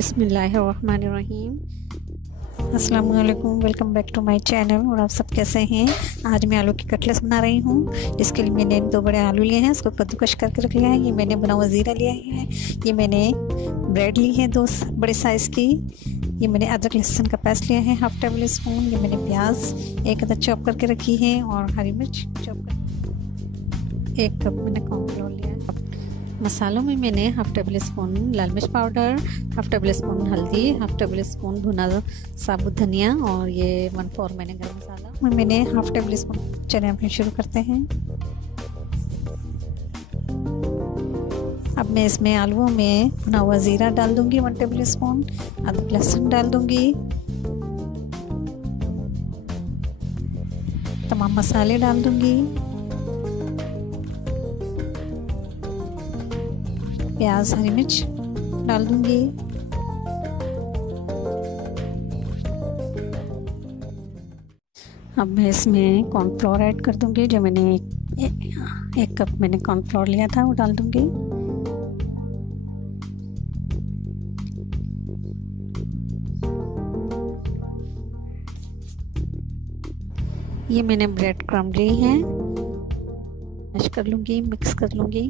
बिस्मिल्लाहिर्रहमानिर्रहीम। अस्सलाम वालेकुम, welcome back to my channel. और आप सब कैसे हैं? आज मैं आलू की कटलेट्स बना रही हूँ। इसके लिए मैंने 2 बड़े आलू लिए हैं, उसको कद्दूकश करके रख लिया है। ये मैंने बना हुआ ज़ीरा लिया है। ये मैंने ब्रेड ली है 2 बड़े साइज़ की। ये मैंने अदरक लहसुन का पेस्ट लिया है 1/2 टेबल स्पून। ये मैंने प्याज 1 अदद चॉप करके रखी है और हरी मिर्च चॉप कर 1 कप मैंने कॉर्नफ्लोर लिया है। मसालों में मैंने 1/2 टेबल स्पून लाल मिर्च पाउडर, 1/2 टेबल स्पून हल्दी, 1/2 टेबल स्पून भुना साबुत धनिया और ये 1/4 मैंने गरम मसाला मैंने 1/2 टेबल स्पून। चलिए हम शुरू करते हैं। अब मैं इसमें आलूओं में भुना हुआ ज़ीरा डाल दूंगी 1 टेबल स्पून, अदरक लहसुन डाल दूंगी, तमाम मसाले डाल दूंगी, प्याज हरी मिर्च डाल दूंगी, अब मैं इसमें कॉर्नफ्लोर ऐड कर दूंगी। जो मैंने 1 कप मैंने कॉर्नफ्लोर लिया था वो डाल दूंगी। ये मैंने ब्रेड क्रम्ब ली हैं, मैश कर लूँगी, मिक्स कर लूँगी।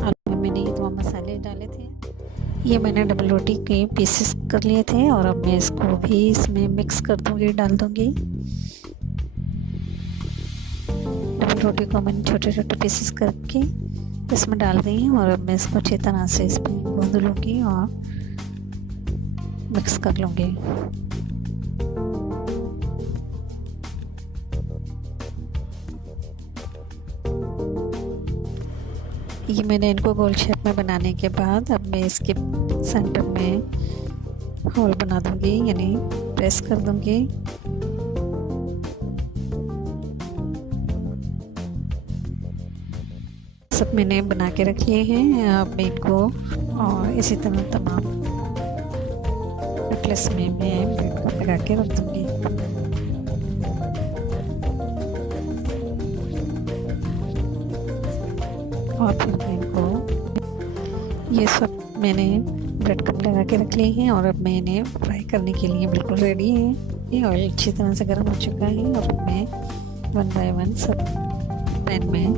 आलू में मैंने ये 2 मसाले डाले थे। ये मैंने डबल रोटी के पीसेस कर लिए थे और अब मैं इसको भी इसमें मिक्स कर दूँगी, डाल दूँगी। डबल रोटी को मैंने छोटे छोटे पीसेस करके इसमें डाल दी है और अब मैं इसको अच्छी तरह से इसमें गूँध लूँगी और मिक्स कर लूँगी। ये मैंने इनको गोल शेप में बनाने के बाद अब मैं इसके सेंटर में होल बना दूंगी, यानी प्रेस कर दूंगी। सब मैंने बना के रख लिए हैं। अब मैं इनको और इसी तरह तमाम कटलेट्स में मैं ब्रेड को लगा के रख दूंगी। और फिर मैं इनको ये सब मैंने ब्रेड कप लगा के रख लिए हैं और अब मैं इन्हें फ्राई करने के लिए बिल्कुल रेडी है। ये ऑयल अच्छी तरह से गर्म हो चुका है और अब मैं 1 बाय 1 सब पैन में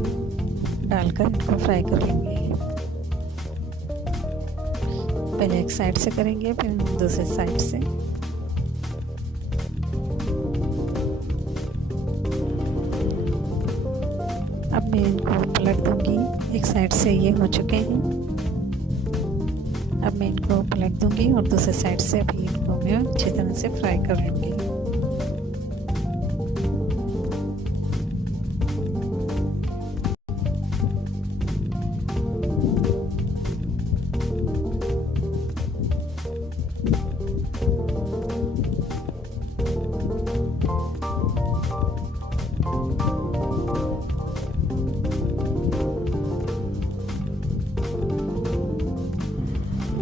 डालकर इनको फ्राई कर लेंगे। पहले एक साइड से करेंगे, फिर दूसरे साइड से। अब मैं इनको पलट दूंगी। एक साइड से ये हो चुके हैं, अब मैं इनको पलट दूंगी और दूसरे साइड से अभी इनको मैं अच्छी तरह से फ्राई कर लूँगी।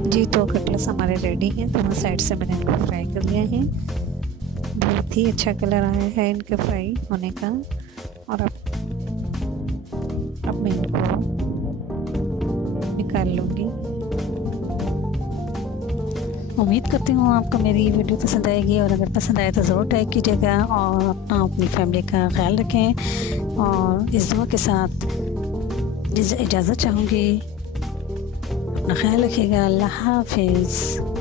जी, तो कटलेट्स हमारे रेडी हैं। दोनों साइड से मैंने इनको फ्राई कर लिया है। बहुत ही अच्छा कलर आया है इनके फ्राई होने का। और अब मैं इनको निकाल लूँगी। उम्मीद करती हूँ आपको मेरी वीडियो पसंद आएगी और अगर पसंद आए तो ज़रूर लाइक कीजिएगा और अपनी फैमिली का ख्याल रखें। और इस दुआ के साथ इजाज़त चाहूँगी। अपना ख्याल रखिएगा। अल्लाह हाफिज़।